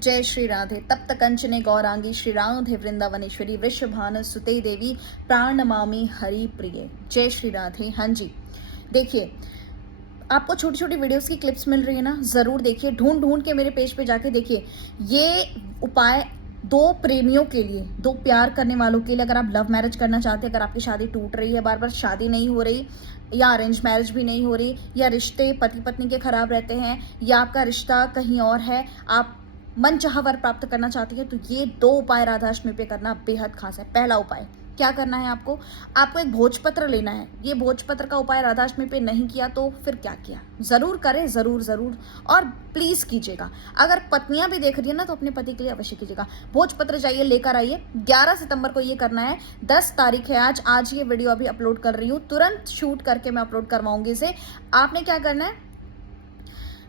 जय श्री राधे। तप्त कंचने गौरांगी श्री राधे वृंदावनेश्वरी वृषभान सुते देवी प्राण नमामि हरि प्रिय। जय श्री राधे। हाँ जी, देखिए आपको छोटी छोटी वीडियोस की क्लिप्स मिल रही है ना, ज़रूर देखिए, ढूंढ ढूंढ के मेरे पेज पे जाके देखिए। ये उपाय दो प्रेमियों के लिए, दो प्यार करने वालों के लिए, अगर आप लव मैरिज करना चाहते हैं, अगर आपकी शादी टूट रही है, बार बार शादी नहीं हो रही, या अरेंज मैरिज भी नहीं हो रही, या रिश्ते पति पत्नी के खराब रहते हैं, या आपका रिश्ता कहीं और है, आप मन चाह वर प्राप्त करना चाहती है, तो ये दो उपाय राधाअष्टमी पे करना बेहद खास है। पहला उपाय क्या करना है, आपको एक भोजपत्र लेना है। ये भोजपत्र का उपाय राधाअष्टमी पे नहीं किया तो फिर क्या किया, जरूर करें, जरूर जरूर, और प्लीज कीजिएगा। अगर पत्नियां भी देख रही है ना तो अपने पति के लिए अवश्य कीजिएगा। भोजपत्र जाइए लेकर आइए। 11 सितंबर को ये करना है। 10 तारीख है आज ये वीडियो अभी अपलोड कर रही हूँ, तुरंत शूट करके मैं अपलोड करवाऊंगी इसे। आपने क्या करना है,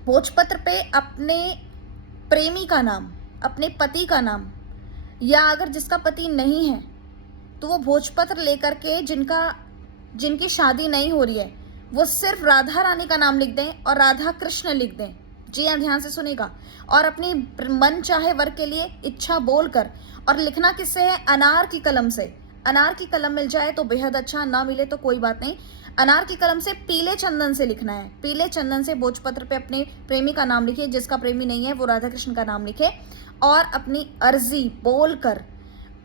भोजपत्र पे अपने प्रेमी का नाम, अपने पति का नाम, या अगर जिसका पति नहीं है तो वो भोजपत्र लेकर के जिनकी शादी नहीं हो रही है, वो सिर्फ राधा रानी का नाम लिख दें और राधा कृष्ण लिख दें। जी हाँ, ध्यान से सुनेगा। और अपनी मन चाहे वर के लिए इच्छा बोलकर, और लिखना किससे है, अनार की कलम से। अनार की कलम मिल जाए तो बेहद अच्छा, ना मिले तो कोई बात नहीं। अनार की कलम से पीले चंदन से लिखना है। पीले चंदन से भोजपत्र पे अपने प्रेमी का नाम लिखिए, जिसका प्रेमी नहीं है वो राधा कृष्ण का नाम लिखे, और अपनी अर्जी बोलकर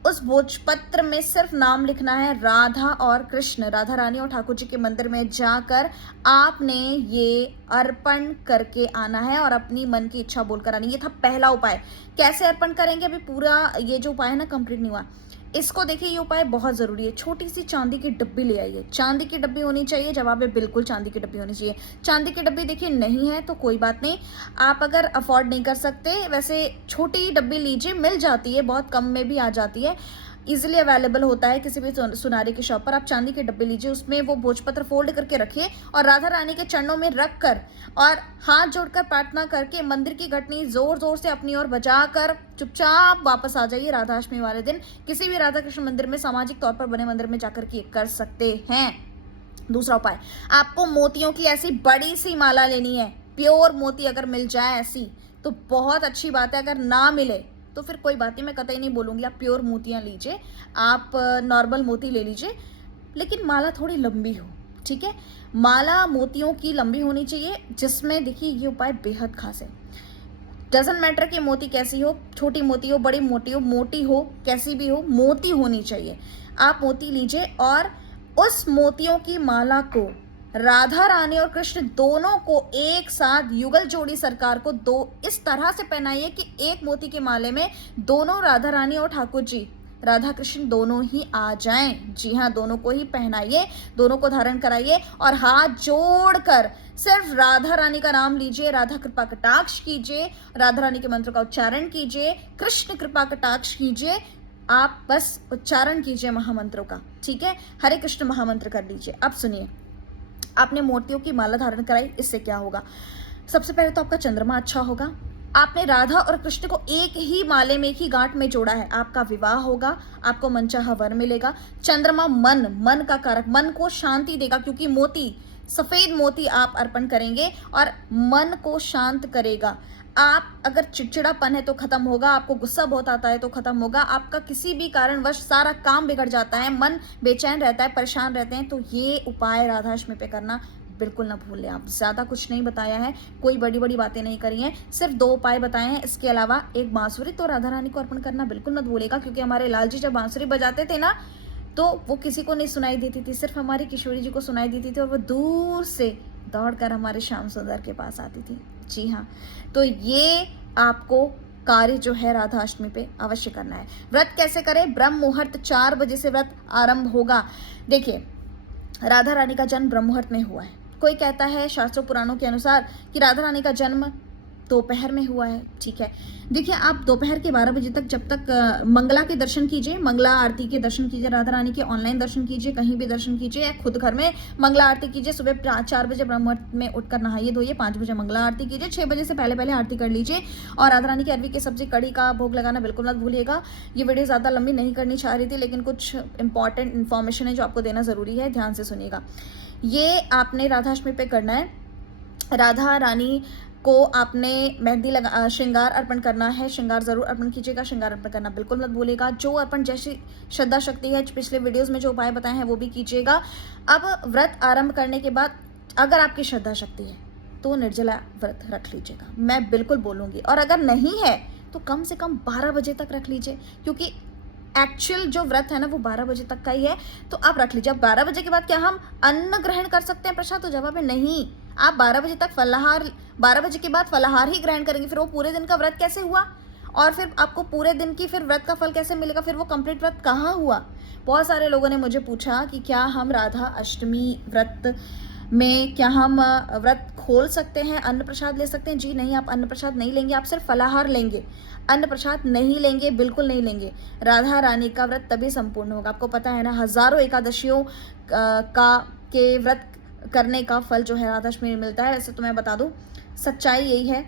उस भोजपत्र में सिर्फ नाम लिखना है राधा और कृष्ण। राधा रानी और ठाकुर जी के मंदिर में जाकर आपने ये अर्पण करके आना है और अपनी मन की इच्छा बोलकर आनी। ये था पहला उपाय। कैसे अर्पण करेंगे, अभी पूरा ये जो उपाय है ना कंप्लीट नहीं हुआ। इसको देखिए, ये उपाय बहुत जरूरी है। छोटी सी चांदी की डब्बी ले आइए। चांदी की डब्बी होनी चाहिए, जवाब है बिल्कुल चांदी की डब्बी होनी चाहिए। चांदी की डब्बी देखिए नहीं है तो कोई बात नहीं, आप अगर अफोर्ड नहीं कर सकते, वैसे छोटी डब्बी लीजिए, मिल जाती है, बहुत कम में भी आ जाती है, इजिली अवेलेबल होता है किसी भी सुनारे की शॉप पर। आप चांदी के डब्बे लीजिए, उसमें वो भोजपत्र फोल्ड करके रखिए और राधा रानी के चरणों में रख कर और हाथ जोड़कर प्रार्थना करके मंदिर की घंटी जोर जोर से अपनी ओर बजाकर चुपचाप वापस आ जाइए। राधाअष्टमी वाले दिन किसी भी राधा कृष्ण मंदिर में, सामाजिक तौर पर बने मंदिर में जाकर के कर सकते हैं। दूसरा उपाय, आपको मोतियों की ऐसी बड़ी सी माला लेनी है। प्योर मोती अगर मिल जाए ऐसी तो बहुत अच्छी बात है, अगर ना मिले तो फिर कोई बात नहीं, मैं कतई नहीं बोलूंगी आप प्योर मोतियां लीजिए, आप नॉर्मल मोती ले लीजिए, लेकिन माला थोड़ी लंबी हो, ठीक है। माला मोतियों की लंबी होनी चाहिए, जिसमें देखिए ये उपाय बेहद खास है। डजंट मैटर कि मोती कैसी हो, छोटी मोती हो, बड़ी मोटी हो, कैसी भी हो, मोती होनी चाहिए। आप मोती लीजिए और उस मोतियों की माला को राधा रानी और कृष्ण दोनों को एक साथ युगल जोड़ी सरकार को दो इस तरह से पहनाइए कि एक मोती के माले में दोनों राधा रानी और ठाकुर जी, राधा कृष्ण दोनों ही आ जाएं। जी हाँ, दोनों को ही पहनाइए, दोनों को धारण कराइए और हाथ जोड़कर सिर्फ राधा रानी का नाम लीजिए, राधा कृपा कटाक्ष कीजिए, राधा रानी के मंत्र का उच्चारण कीजिए, कृष्ण कृपा कटाक्ष कीजिए। आप बस उच्चारण कीजिए महामंत्रों का, ठीक है। हरे कृष्ण महामंत्र कर लीजिए। अब सुनिए, आपने मोतियों की माला धारण कराई, इससे क्या होगा, सबसे पहले तो आपका चंद्रमा अच्छा होगा। आपने राधा और कृष्ण को एक ही माले में, एक ही गांठ में जोड़ा है, आपका विवाह होगा, आपको मनचाहा वर मिलेगा। चंद्रमा मन का कारक, मन को शांति देगा, क्योंकि मोती, सफेद मोती आप अर्पण करेंगे और मन को शांत करेगा। आप अगर चिड़चिड़ापन है तो खत्म होगा, आपको गुस्सा बहुत आता है तो खत्म होगा, आपका किसी भी कारणवश सारा काम बिगड़ जाता है, मन बेचैन रहता है, परेशान रहते हैं, तो ये उपाय राधाअष्टमी पे करना बिल्कुल ना भूलें। आप ज्यादा कुछ नहीं बताया है, कोई बड़ी बड़ी बातें नहीं करी हैं, सिर्फ दो उपाय बताए हैं। इसके अलावा एक बांसुरी तो राधा रानी को अर्पण करना बिल्कुल मत भूलेगा, क्योंकि हमारे लाल जी जब बांसुरी बजाते थे ना तो वो किसी को नहीं सुनाई देती थी, सिर्फ हमारी किशोरी जी को सुनाई देती थी, और वो दूर से दौड़कर हमारे श्याम सुंदर के पास आती थी। जी हाँ, तो ये आपको कार्य जो है राधाअष्टमी पे अवश्य करना है। व्रत कैसे करें, ब्रह्म मुहूर्त 4 बजे से व्रत आरंभ होगा। देखिए, राधा रानी का जन्म ब्रह्म मुहूर्त में हुआ है। कोई कहता है शास्त्रों पुराणों के अनुसार कि राधा रानी का जन्म दोपहर में हुआ है, ठीक है। देखिए, आप दोपहर के 12 बजे तक, जब तक मंगला के दर्शन कीजिए, मंगला आरती के दर्शन कीजिए, राधा रानी के ऑनलाइन दर्शन कीजिए, कहीं भी दर्शन कीजिए, या खुद घर में मंगला आरती कीजिए। सुबह 4 बजे ब्रह्म मुहूर्त में उठकर नहाइए धोइए, 5 बजे मंगला आरती कीजिए, 6 बजे से पहले पहले आरती कर लीजिए, और राधा रानी की अरवी की सब्जी कड़ी का भोग लगाना बिल्कुल मत भूलिएगा। ये वीडियो ज़्यादा लंबी नहीं करनी चाह रही थी, लेकिन कुछ इंपॉर्टेंट इन्फॉर्मेशन है जो आपको देना ज़रूरी है, ध्यान से सुनिएगा। ये आपने राधाअष्टमी पे करना है। राधा रानी को आपने मेहंदी लगा श्रृंगार अर्पण करना है, श्रृंगार ज़रूर अर्पण कीजिएगा, श्रृंगार अर्पण करना बिल्कुल मत भूलिएगा। जो अर्पण जैसी श्रद्धा शक्ति है, पिछले वीडियोज़ में जो उपाय बताए हैं वो भी कीजिएगा। अब व्रत आरंभ करने के बाद अगर आपकी श्रद्धा शक्ति है तो निर्जला व्रत रख लीजिएगा, मैं बिल्कुल बोलूँगी। और अगर नहीं है तो कम से कम 12 बजे तक रख लीजिए, क्योंकि एक्चुअल जो व्रत है ना वो 12 बजे तक का ही है, तो आप रख लीजिए। अब 12 बजे के बाद क्या हम अन्न ग्रहण कर सकते हैं प्रसाद? तो जवाब है नहीं। आप 12 बजे तक फलाहार, 12 बजे के बाद फलाहार ही ग्रहण करेंगे, फिर वो पूरे दिन का व्रत कैसे हुआ? और फिर आपको पूरे दिन की फिर व्रत का फल कैसे मिलेगा? फिर वो कंप्लीट व्रत कहाँ हुआ? बहुत सारे लोगों ने मुझे पूछा कि क्या हम राधा अष्टमी व्रत में क्या हम व्रत खोल सकते हैं, अन्न प्रसाद ले सकते हैं? जी नहीं, आप अन्न प्रसाद नहीं लेंगे, आप सिर्फ फलाहार लेंगे, अन्न प्रसाद नहीं लेंगे, बिल्कुल नहीं लेंगे। राधा रानी का व्रत तभी संपूर्ण होगा। आपको पता है ना, हजारों एकादशियों के व्रत करने का फल जो है राधाष्टमी में मिलता है। वैसे तो मैं बता दूं, सच्चाई यही है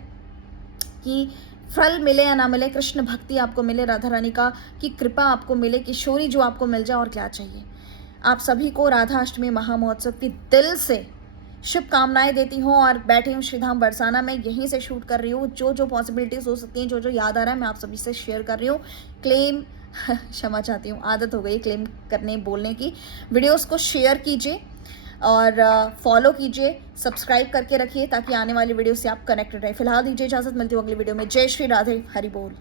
कि फल मिले या ना मिले, कृष्ण भक्ति आपको मिले, राधा रानी का की कृपा आपको मिले, किशोरी जो आपको मिल जाए, और क्या चाहिए। आप सभी को राधा अष्टमी महामहोत्सव की दिल से शुभकामनाएं देती हूँ। और बैठी हूँ श्रीधाम बरसाना में, यहीं से शूट कर रही हूँ। जो जो पॉसिबिलिटीज हो सकती हैं, जो जो याद आ रहा है, मैं आप सभी से शेयर कर रही हूँ। क्लेम क्षमा चाहती हूँ, आदत हो गई क्लेम करने बोलने की। वीडियोस को शेयर कीजिए और फॉलो कीजिए, सब्सक्राइब करके रखिए ताकि आने वाली वीडियो से आप कनेक्टेड रहे। फिलहाल दीजिए इजाजत, मिलती हूँ अगली वीडियो में। जय श्री राधे, हरि बोल।